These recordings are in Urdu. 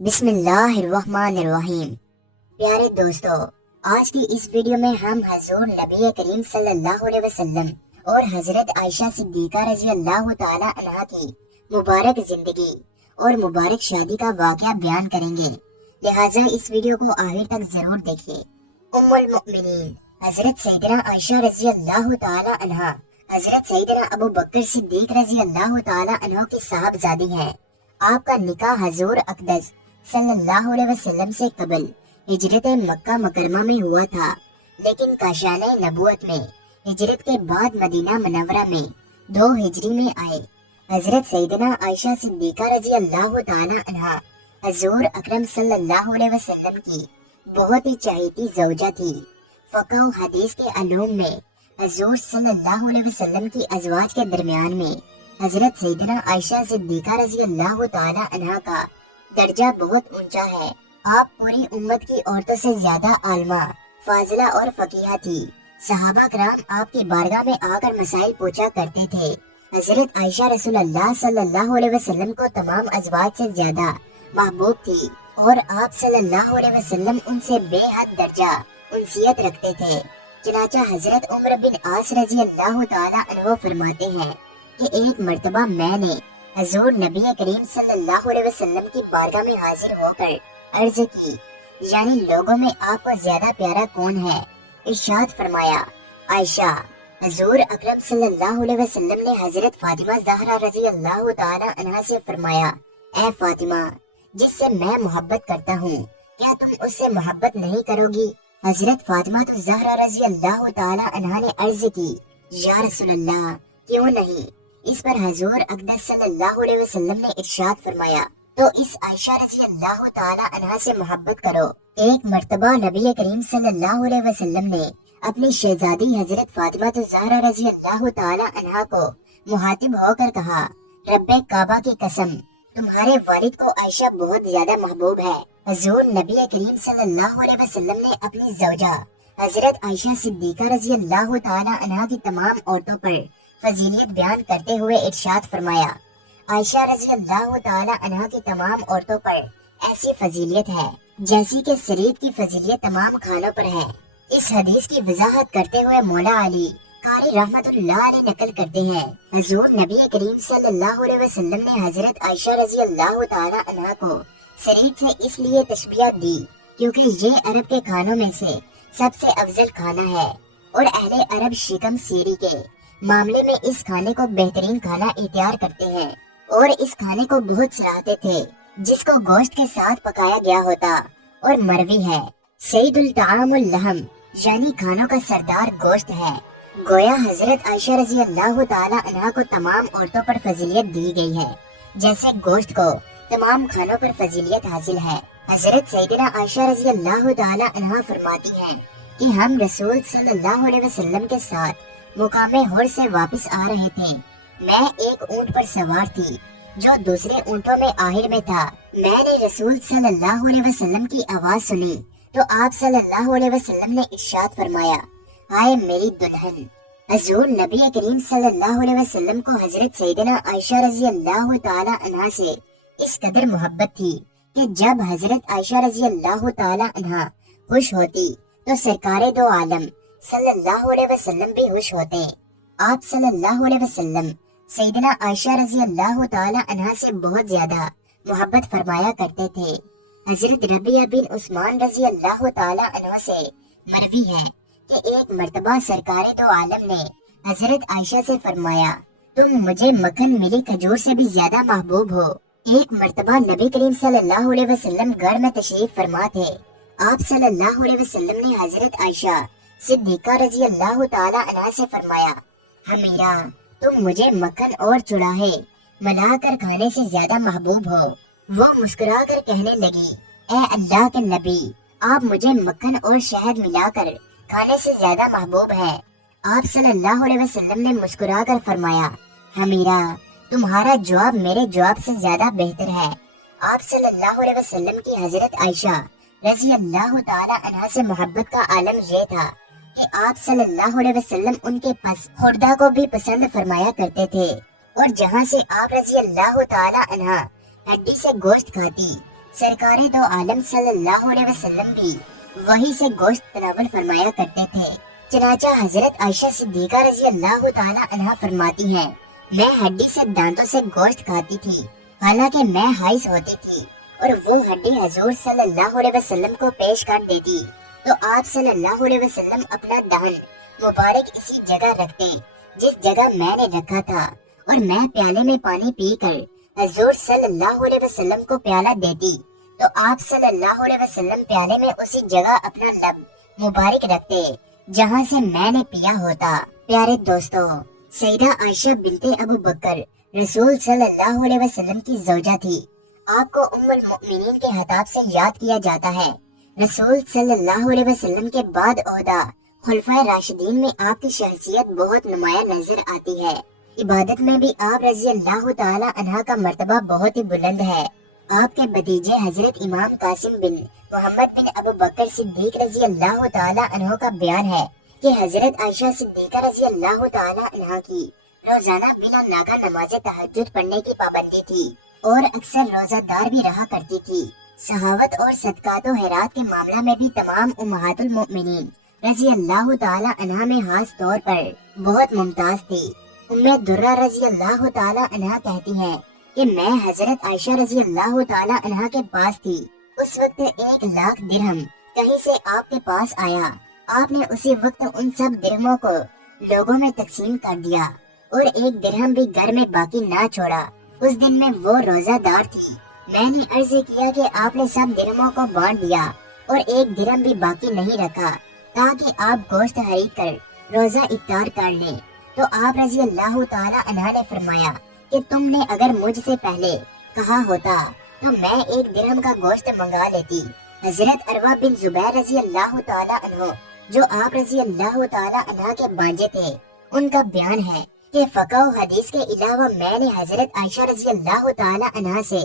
بسم اللہ الرحمن الرحیم۔ پیارے دوستو، آج کی اس ویڈیو میں ہم حضور نبی کریم صلی اللہ علیہ وسلم اور حضرت عائشہ صدیقہ رضی اللہ تعالی عنہا کی مبارک زندگی اور مبارک شادی کا واقعہ بیان کریں گے، لہٰذا اس ویڈیو کو آخر تک ضرور دیکھیے۔ ام المؤمنین حضرت سیدنا عائشہ رضی اللہ تعالی عنہا حضرت سیدنا ابو بکر صدیق رضی اللہ تعالی عنہ کی صاحبزادی ہیں۔ آپ کا نکاح حضور اقدس صلی اللہ علیہ وسلم سے قبل ہجرت مکہ مکرمہ میں ہوا تھا، لیکن کاشانہ نبوت میں ہجرت کے بعد مدینہ منورہ میں 2 ہجری میں آئے۔ حضرت سیدنا عائشہ صدیقہ رضی اللہ تعالی عنہا حضور اکرم صلی اللہ علیہ وسلم کی بہت ہی چہیتی زوجہ تھی۔ فقہ و حدیث کے علوم میں حضور صلی اللہ علیہ وسلم کی ازواج کے درمیان میں حضرت سیدنا عائشہ صدیقہ رضی اللہ تعالی عنہا کا درجہ بہت اونچا ہے۔ آپ پوری امت کی عورتوں سے زیادہ عالمہ، فاضلہ اور فقیہ تھی۔ صحابہ کرام آپ کی بارگاہ میں آ کر مسائل پوچھا کرتے تھے۔ حضرت عائشہ رسول اللہ صلی اللہ علیہ وسلم کو تمام ازواج سے زیادہ محبوب تھی، اور آپ صلی اللہ علیہ وسلم ان سے بے حد درجہ انسیت رکھتے تھے۔ چنانچہ حضرت عمر بن عاص رضی اللہ تعالی عنہ فرماتے ہیں کہ ایک مرتبہ میں نے حضور نبی کریم صلی اللہ علیہ وسلم کی بارگاہ میں حاضر ہو کر عرض کی، یعنی لوگوں میں آپ کو زیادہ پیارا کون ہے؟ ارشاد فرمایا، عائشہ۔ حضور اکرم صلی اللہ علیہ وسلم نے حضرت فاطمہ زہرا رضی اللہ تعالی عنہا سے فرمایا، اے فاطمہ، جس سے میں محبت کرتا ہوں، کیا تم اس سے محبت نہیں کرو گی؟ حضرت فاطمہ زہرا رضی اللہ تعالی عنہا نے عرض کی، یا رسول اللہ، کیوں نہیں؟ اس پر حضور اقدس صلی اللہ علیہ وسلم نے ارشاد فرمایا، تو اس عائشہ رضی اللہ تعالی عنہا سے محبت کرو۔ ایک مرتبہ نبی کریم صلی اللہ علیہ وسلم نے اپنی شہزادی حضرت فاطمہ زہرا رضی اللہ تعالی عنہا کو مخاطب ہو کر کہا، رب کعبہ کی قسم، تمہارے والد کو عائشہ بہت زیادہ محبوب ہے۔ حضور نبی کریم صلی اللہ علیہ وسلم نے اپنی زوجہ حضرت عائشہ صدیقہ رضی اللہ تعالی عنہا کی تمام عورتوں پر فضیلت بیان کرتے ہوئے ارشاد فرمایا، عائشہ رضی اللہ تعالی عنہا کی تمام عورتوں پر ایسی فضیلت ہے جیسی کہ سرید کی فضیلت تمام کھانوں پر ہے۔ اس حدیث کی وضاحت کرتے ہوئے مولا علی قاری رحمت اللہ علیہ نقل کرتے ہیں، حضور نبی کریم صلی اللہ علیہ وسلم نے حضرت عائشہ رضی اللہ تعالی عنہا کو سرید سے اس لیے تشبیہ دی کیونکہ یہ عرب کے کھانوں میں سے سب سے افضل کھانا ہے، اور اہل عرب شکم سیری کے معاملے میں اس کھانے کو بہترین کھانا اختیار کرتے ہیں، اور اس کھانے کو بہت سراہتے تھے جس کو گوشت کے ساتھ پکایا گیا ہوتا، اور مروی ہے، سید الطعام اللحم، یعنی کھانوں کا سردار گوشت ہے۔ گویا حضرت عائشہ رضی اللہ تعالی عنہا کو تمام عورتوں پر فضیلت دی گئی ہے جیسے گوشت کو تمام کھانوں پر فضیلت حاصل ہے۔ حضرت سیدنا عائشہ رضی اللہ تعالی عنہا فرماتی ہیں کہ ہم رسول صلی اللہ علیہ وسلم کے ساتھ مقام حر سے واپس آ رہے تھے۔ میں ایک اونٹ پر سوار تھی جو دوسرے اونٹوں میں آخر میں تھا۔ میں نے رسول صلی اللہ علیہ وسلم کی آواز سنی تو آپ صلی اللہ علیہ وسلم نے ارشاد فرمایا، ہائے میری دلہن۔ حضور نبی کریم صلی اللہ علیہ وسلم کو حضرت سیدنا عائشہ رضی اللہ تعالی عنہا سے اس قدر محبت تھی کہ جب حضرت عائشہ رضی اللہ تعالی عنہا خوش ہوتی تو سرکار دو عالم صلی اللہ علیہ وسلم بھی خوش ہوتے۔ آپ صلی اللہ علیہ وسلم سیدنا عائشہ رضی اللہ تعالی عنہا سے بہت زیادہ محبت فرمایا کرتے تھے۔ حضرت ربیعہ بن عثمان رضی اللہ تعالی عنہ سے مروی ہے کہ ایک مرتبہ سرکار دو عالم نے حضرت عائشہ سے فرمایا، تم مجھے مکھن ملی کھجور سے بھی زیادہ محبوب ہو۔ ایک مرتبہ نبی کریم صلی اللہ علیہ وسلم گھر میں تشریف فرما تھے۔ آپ صلی اللہ علیہ وسلم نے حضرت عائشہ صدیقہ رضی اللہ تعالی عنہا سے فرمایا، حمیرہ، تم مجھے مکھن اور چڑاہے ملا کر کھانے سے زیادہ محبوب ہو۔ وہ مسکرا کر کہنے لگی، اے اللہ کے نبی، آپ مجھے مکھن اور شہد ملا کر کھانے سے زیادہ محبوب ہے۔ آپ صلی اللہ علیہ وسلم نے مسکرا کر فرمایا، حمیرہ، تمہارا جواب میرے جواب سے زیادہ بہتر ہے۔ آپ صلی اللہ علیہ وسلم کی حضرت عائشہ رضی اللہ تعالی عنہا سے محبت کا عالم یہ تھا کہ آپ صلی اللہ علیہ وسلم ان کے پس خوردہ کو بھی پسند فرمایا کرتے تھے، اور جہاں سے آپ رضی اللہ تعالی عنہا ہڈی سے گوشت کھاتی سرکار دو عالم صلی اللہ علیہ وسلم بھی وہی سے گوشت تناول فرمایا کرتے تھے۔ چنانچہ حضرت عائشہ صدیقہ رضی اللہ تعالی عنہا فرماتی ہیں، میں ہڈی سے دانتوں سے گوشت کھاتی تھی حالانکہ میں حائض ہوتی تھی، اور وہ ہڈی حضور صلی اللہ علیہ وسلم کو پیش کر دیتی تو آپ صلی اللہ علیہ وسلم اپنا دہن مبارک اسی جگہ رکھتے جس جگہ میں نے رکھا تھا، اور میں پیالے میں پانی پی کر حضور صلی اللہ علیہ وسلم کو پیالہ دیتی تو آپ صلی اللہ علیہ وسلم پیالے میں اسی جگہ اپنا لب مبارک رکھتے جہاں سے میں نے پیا ہوتا۔ پیارے دوستو، سیدہ عائشہ بنت ابو بکر رسول صلی اللہ علیہ وسلم کی زوجہ تھی۔ آپ کو ام المؤمنین کے خطاب سے یاد کیا جاتا ہے۔ رسول صلی اللہ علیہ وسلم کے بعد عہدہ خلفائے راشدین میں آپ کی شخصیت بہت نمایاں نظر آتی ہے۔ عبادت میں بھی آپ رضی اللہ تعالی عنہ کا مرتبہ بہت ہی بلند ہے۔ آپ کے بھتیجے حضرت امام قاسم بن محمد بن ابو بکر صدیق رضی اللہ تعالی عنہ کا بیان ہے کہ حضرت عائشہ صدیقہ رضی اللہ تعالی عنہ کی روزانہ بلا ناگہ نماز تہجد پڑھنے کی پابندی تھی اور اکثر روزہ دار بھی رہا کرتی تھی۔ سخاوت اور صدقات و خیرات کے معاملہ میں بھی تمام امہات المؤمنین رضی اللہ تعالی عنہ میں خاص طور پر بہت ممتاز تھی۔ ام درہ رضی اللہ تعالی عنہ کہتی ہیں کہ میں حضرت عائشہ رضی اللہ تعالی عنہ کے پاس تھی۔ اس وقت 1,00,000 درہم کہیں سے آپ کے پاس آیا۔ آپ نے اسی وقت ان سب درہموں کو لوگوں میں تقسیم کر دیا اور 1 درہم بھی گھر میں باقی نہ چھوڑا۔ اس دن میں وہ روزہ دار تھی۔ میں نے عرض کیا کہ آپ نے سب درہموں کو بانٹ دیا اور 1 درہم بھی باقی نہیں رکھا تاکہ آپ گوشت خرید کر روزہ افطار کر لیں، تو آپ رضی اللہ تعالی عنہ نے فرمایا کہ تم نے اگر مجھ سے پہلے کہا ہوتا تو میں 1 درہم کا گوشت منگا لیتی۔ حضرت عروہ بن زبیر رضی اللہ تعالی عنہ جو آپ رضی اللہ تعالی عنہ کے بانجے تھے، ان کا بیان ہے کہ فقہ و حدیث کے علاوہ میں نے حضرت عائشہ رضی اللہ تعالی عنہ سے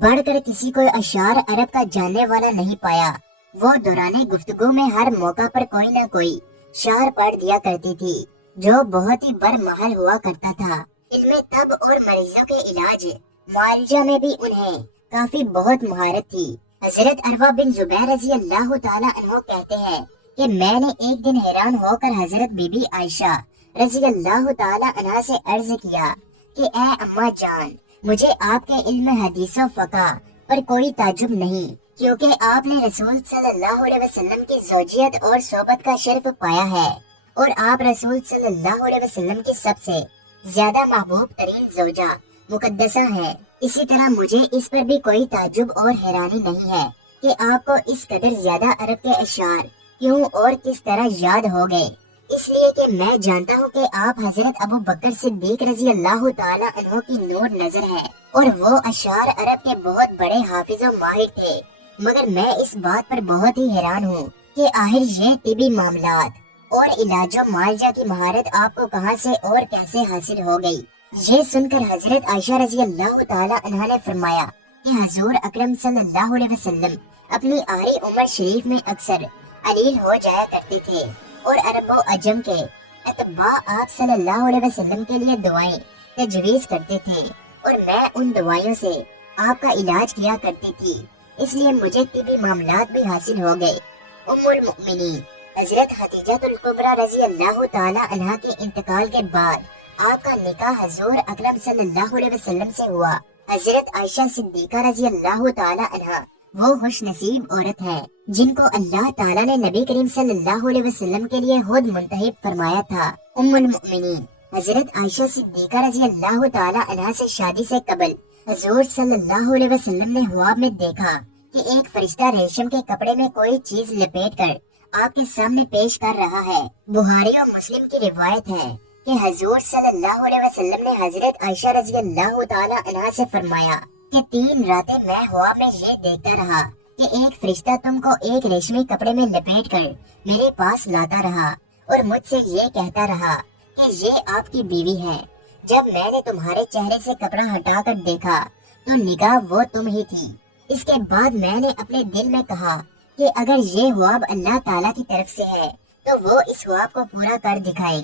بڑھ کر کسی کو اشعار عرب کا جاننے والا نہیں پایا۔ وہ دوران گفتگو میں ہر موقع پر کوئی نہ کوئی شعر پڑھ دیا کرتی تھی جو بہت ہی برمحل ہوا کرتا تھا۔ علم طب اور مریضوں کے علاج معالجہ میں بھی انہیں کافی بہت مہارت تھی۔ حضرت عروہ بن زبیر رضی اللہ تعالی عنہ کہتے ہیں کہ میں نے ایک دن حیران ہو کر حضرت بی بی عائشہ رضی اللہ تعالی عنہ سے عرض کیا کہ اے اماں جان، مجھے آپ کے علم حدیث و فقہ پر کوئی تعجب نہیں، کیونکہ آپ نے رسول صلی اللہ علیہ وسلم کی زوجیت اور صحبت کا شرف پایا ہے، اور آپ رسول صلی اللہ علیہ وسلم کی سب سے زیادہ محبوب ترین زوجہ مقدسہ ہے۔ اسی طرح مجھے اس پر بھی کوئی تعجب اور حیرانی نہیں ہے کہ آپ کو اس قدر زیادہ عرب کے اشعار کیوں اور کس طرح یاد ہو گئے، اس لیے کہ میں جانتا ہوں کہ آپ حضرت ابو بکر صدیق رضی اللہ تعالی عنہ کی نور نظر ہے اور وہ اشعار عرب کے بہت بڑے حافظ و ماہر تھے، مگر میں اس بات پر بہت ہی حیران ہوں کہ آخر یہ طبی معاملات اور علاج و معالجہ کی مہارت آپ کو کہاں سے اور کیسے حاصل ہو گئی۔ یہ سن کر حضرت عائشہ رضی اللہ تعالی عنہ نے فرمایا کہ حضور اکرم صلی اللہ علیہ وسلم اپنی آخری عمر شریف میں اکثر علیل ہو جایا کرتے تھے اور عرب و عجم کے اطباء آپ صلی اللہ علیہ وسلم کے لیے دعائیں تجویز کرتے تھے اور میں ان دعائوں سے آپ کا علاج کیا کرتی تھی، اس لیے مجھے طبی معاملات بھی حاصل ہو گئے۔ ام المؤمنین حضرت خدیجہ الکبریٰ رضی اللہ تعالی عنہ کے انتقال کے بعد آپ کا نکاح حضور اکرم صلی اللہ علیہ وسلم سے ہوا۔ حضرت عائشہ صدیقہ رضی اللہ تعالی عنہ وہ خوش نصیب عورت ہے جن کو اللہ تعالیٰ نے نبی کریم صلی اللہ علیہ وسلم کے لیے خود منتخب فرمایا تھا۔ ام المؤمنین حضرت عائشہ صدیقہ رضی اللہ تعالی عنہ سے شادی سے قبل حضور صلی اللہ علیہ وسلم نے خواب میں دیکھا کہ ایک فرشتہ ریشم کے کپڑے میں کوئی چیز لپیٹ کر آپ کے سامنے پیش کر رہا ہے۔ بخاری و مسلم کی روایت ہے کہ حضور صلی اللہ علیہ وسلم نے حضرت عائشہ رضی اللہ تعالی عنہ سے فرمایا کہ 3 راتیں میں خواب میں یہ دیکھتا رہا کہ ایک فرشتہ تم کو ایک ریشمی کپڑے میں لپیٹ کر میرے پاس لاتا رہا اور مجھ سے یہ کہتا رہا کہ یہ آپ کی بیوی ہے۔ جب میں نے تمہارے چہرے سے کپڑا ہٹا کر دیکھا تو نگاہ وہ تم ہی تھی۔ اس کے بعد میں نے اپنے دل میں کہا کہ اگر یہ خواب اللہ تعالیٰ کی طرف سے ہے تو وہ اس خواب کو پورا کر دکھائے۔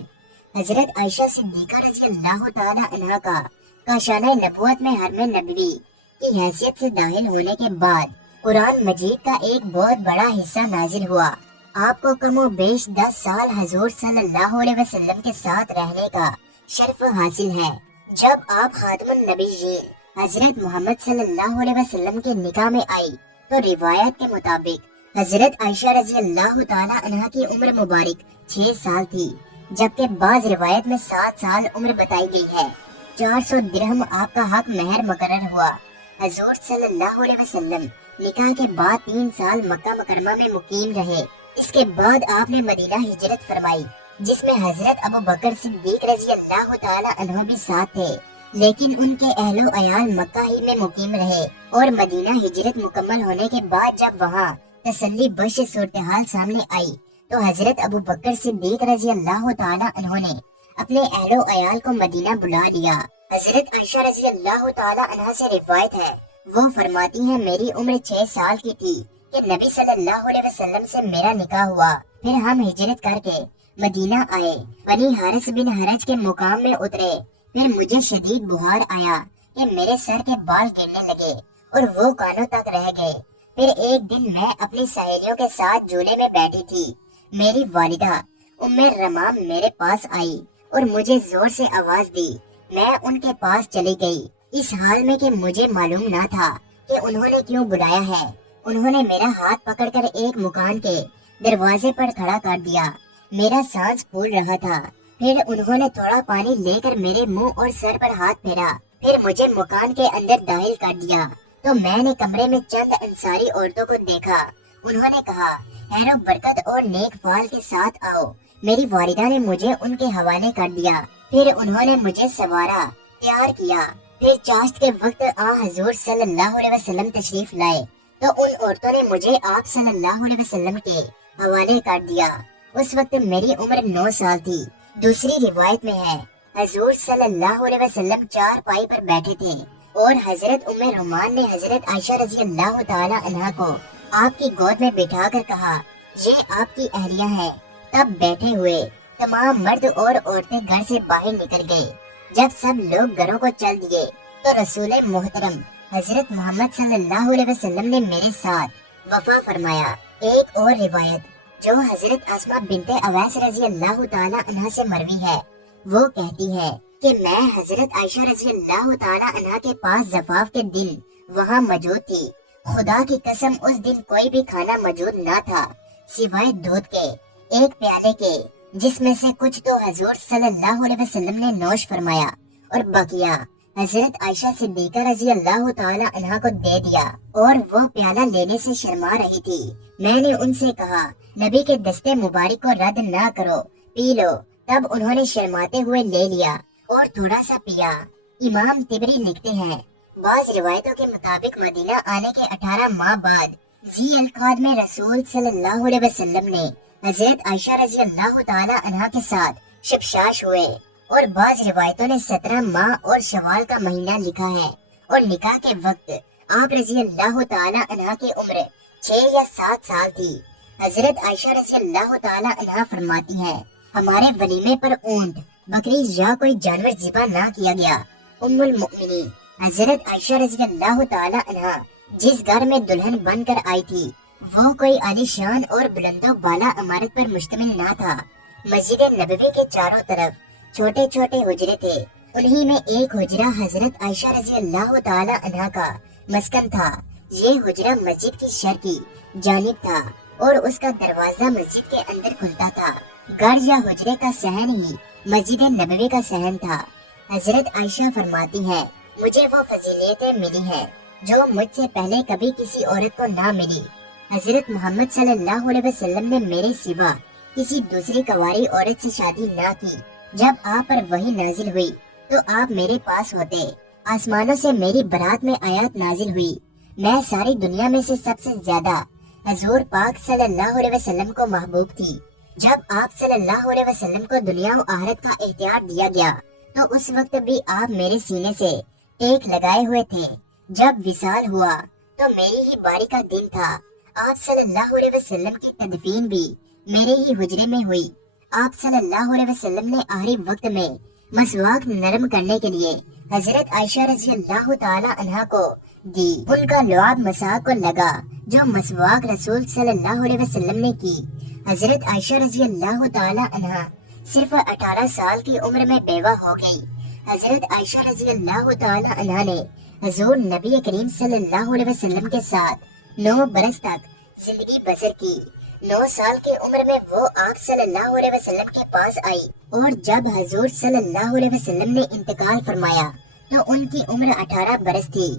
حضرت عائشہ صدیقہ رضی اللہ تعالی عنہ کا کاشانہ نبوت میں حرم نبوی کی حیثیت سے داخل ہونے کے بعد قرآن مجید کا ایک بہت بڑا حصہ نازل ہوا۔ آپ کو کم و بیش 10 سال حضور صلی اللہ علیہ وسلم کے ساتھ رہنے کا شرف حاصل ہے۔ جب آپ خاتم النبیین حضرت محمد صلی اللہ علیہ وسلم کے نکاح میں آئی تو روایت کے مطابق حضرت عائشہ رضی اللہ تعالی عنہا کی عمر مبارک 6 سال تھی، جبکہ بعض روایت میں 7 سال عمر بتائی گئی ہے۔ 400 درہم آپ کا حق مہر مقرر ہوا۔ حضور صلی اللہ علیہ وسلم نکاح کے بعد 3 سال مکہ مکرمہ میں مقیم رہے۔ اس کے بعد آپ نے مدینہ ہجرت فرمائی، جس میں حضرت ابو بکر صدیق رضی اللہ تعالی عنہ بھی ساتھ تھے، لیکن ان کے اہل و عیال مکہ ہی میں مقیم رہے، اور مدینہ ہجرت مکمل ہونے کے بعد جب وہاں تسلی بخش صورتحال سامنے آئی تو حضرت ابو بکر صدیق رضی اللہ تعالی عنہ نے اپنے اہل و عیال کو مدینہ بلا لیا۔ حضرت عائشہ رضی اللہ تعالی عنہ سے روایت ہے، وہ فرماتی ہیں میری عمر 6 سال کی تھی کہ نبی صلی اللہ علیہ وسلم سے میرا نکاح ہوا، پھر ہم ہجرت کر کے مدینہ آئے، بنی حارث بن حرج کے مقام میں اترے، پھر مجھے شدید بخار آیا کہ میرے سر کے بال گرنے لگے اور وہ کانوں تک رہ گئے۔ پھر ایک دن میں اپنی سہیلیوں کے ساتھ جھولے میں بیٹھی تھی، میری والدہ ام رمام میرے پاس آئی اور مجھے زور سے آواز دی۔ میں ان کے پاس چلی گئی، اس حال میں کہ مجھے معلوم نہ تھا کہ انہوں نے کیوں بلایا ہے۔ انہوں نے میرا ہاتھ پکڑ کر ایک مکان کے دروازے پر کھڑا کر دیا، میرا سانس پھول رہا تھا۔ پھر انہوں نے تھوڑا پانی لے کر میرے منہ اور سر پر ہاتھ پھیرا، پھر مجھے مکان کے اندر داخل کر دیا تو میں نے کمرے میں چند انصاری عورتوں کو دیکھا۔ انہوں نے کہا، خیر و برکت اور نیک فال کے ساتھ آؤ۔ میری والدہ نے مجھے ان کے حوالے کر دیا، پھر انہوں نے مجھے سوارا، تیار کیا۔ پھر چاشت کے وقت حضور صلی اللہ علیہ وسلم تشریف لائے تو ان عورتوں نے مجھے آپ صلی اللہ علیہ وسلم کے حوالے کر دیا۔ اس وقت میری عمر 9 سال تھی۔ دوسری روایت میں ہے، حضور صلی اللہ علیہ وسلم 4 پائی پر بیٹھے تھے اور حضرت ام رومان نے حضرت عائشہ رضی اللہ تعالی عنہا کو آپ کی گود میں بٹھا کر کہا، یہ آپ کی اہلیہ ہے۔ تب بیٹھے ہوئے تمام مرد اور عورتیں گھر سے باہر نکل گئے۔ جب سب لوگ گھروں کو چل دیے تو رسول محترم حضرت محمد صلی اللہ علیہ وسلم نے میرے ساتھ وفا فرمایا۔ ایک اور روایت جو حضرت اسماء بنت اویس رضی اللہ تعالی عنہ سے مروی ہے، وہ کہتی ہے کہ میں حضرت عائشہ رضی اللہ تعالی عنہ کے پاس زفاف کے دن وہاں موجود تھی۔ خدا کی قسم اس دن کوئی بھی کھانا موجود نہ تھا سوائے دودھ کے ایک پیالے کے، جس میں سے کچھ تو حضور صلی اللہ علیہ وسلم نے نوش فرمایا اور بقیہ حضرت عائشہ صدیقہ رضی اللہ تعالی عنہ کو دے دیا، اور وہ پیالہ لینے سے شرما رہی تھی۔ میں نے ان سے کہا، نبی کے دستے مبارک کو رد نہ کرو، پی لو۔ تب انہوں نے شرماتے ہوئے لے لیا اور تھوڑا سا پیا۔ امام طبری لکھتے ہیں، بعض روایتوں کے مطابق مدینہ آنے کے 18 ماہ بعد ذی القعدہ میں رسول صلی اللہ علیہ وسلم نے حضرت عائشہ رضی اللہ تعالی عنہ کے ساتھ شبشاش ہوئے، اور بعض روایتوں نے 17 ماہ اور شوال کا مہینہ لکھا ہے، اور نکاح کے وقت آپ رضی اللہ تعالی عنہ کی عمر 6 یا 7 سال تھی۔ حضرت عائشہ رضی اللہ تعالی عنہ فرماتی ہیں، ہمارے ولیمے پر اونٹ، بکری یا کوئی جانور ذبح نہ کیا گیا۔ ام المؤمنین حضرت عائشہ رضی اللہ تعالی عنہ جس گھر میں دلہن بن کر آئی تھی وہ کوئی عالی شان اور بلند و بالا عمارت پر مشتمل نہ تھا۔ مسجد نبوی کے چاروں طرف چھوٹے چھوٹے حجرے تھے، انہی میں ایک حجرہ حضرت عائشہ رضی اللہ تعالی عنہ کا مسکن تھا۔ یہ حجرہ مسجد کی شرقی جانب تھا اور اس کا دروازہ مسجد کے اندر کھلتا تھا۔ گھر یا حجرے کا صحن ہی مسجد نبوی کا صحن تھا۔ حضرت عائشہ فرماتی ہے، مجھے وہ فضیلتیں ملی ہیں جو مجھ سے پہلے کبھی کسی عورت کو نہ ملی۔ حضرت محمد صلی اللہ علیہ وسلم نے میرے سوا کسی دوسری کنواری عورت سے شادی نہ کی۔ جب آپ پر وحی نازل ہوئی تو آپ میرے پاس ہوتے، آسمانوں سے میری برات میں آیات نازل ہوئی۔ میں ساری دنیا میں سے سب سے زیادہ حضور پاک صلی اللہ علیہ وسلم کو محبوب تھی۔ جب آپ صلی اللہ علیہ وسلم کو دنیا و آخرت کا اختیار دیا گیا تو اس وقت بھی آپ میرے سینے سے ٹیک لگائے ہوئے تھے۔ جب وصال ہوا تو میری ہی باری کا دن تھا۔ آپ صلی اللہ علیہ وسلم کی تدفین بھی میرے ہی حجرے میں ہوئی۔ آپ صلی اللہ علیہ وسلم نے آخری وقت میں مسواک نرم کرنے کے لیے حضرت عائشہ رضی اللہ تعالی عنہ کو دی۔ ان کا لعاب مساق کو لگا جو مسواک رسول صلی اللہ علیہ وسلم نے کی۔ حضرت عائشہ رضی اللہ تعالی عنہا صرف 18 سال کی عمر میں بیوہ ہو گئی۔ حضرت عائشہ رضی اللہ تعالی عنہا نے حضور نبی کریم صلی اللہ علیہ وسلم کے ساتھ 9 برس تک زندگی بسر کی۔ 9 سال کی عمر میں وہ آپ صلی اللہ علیہ وسلم کے پاس آئی، اور جب حضور صلی اللہ علیہ وسلم نے انتقال فرمایا تو ان کی عمر 18 برس تھی۔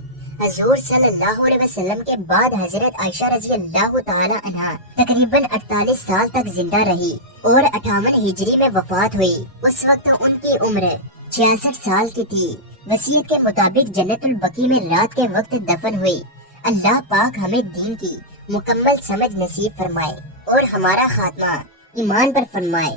حضور صلی اللہ علیہ وسلم کے بعد حضرت عائشہ رضی اللہ تعالی عنہا تقریباً 48 سال تک زندہ رہی اور 58 ہجری میں وفات ہوئی۔ اس وقت ان کی عمر 66 سال کی تھی۔ وصیت کے مطابق جنت البقیع میں رات کے وقت دفن ہوئی۔ اللہ پاک ہمیں دین کی مکمل سمجھ نصیب فرمائے اور ہمارا خاتمہ ایمان پر فرمائے۔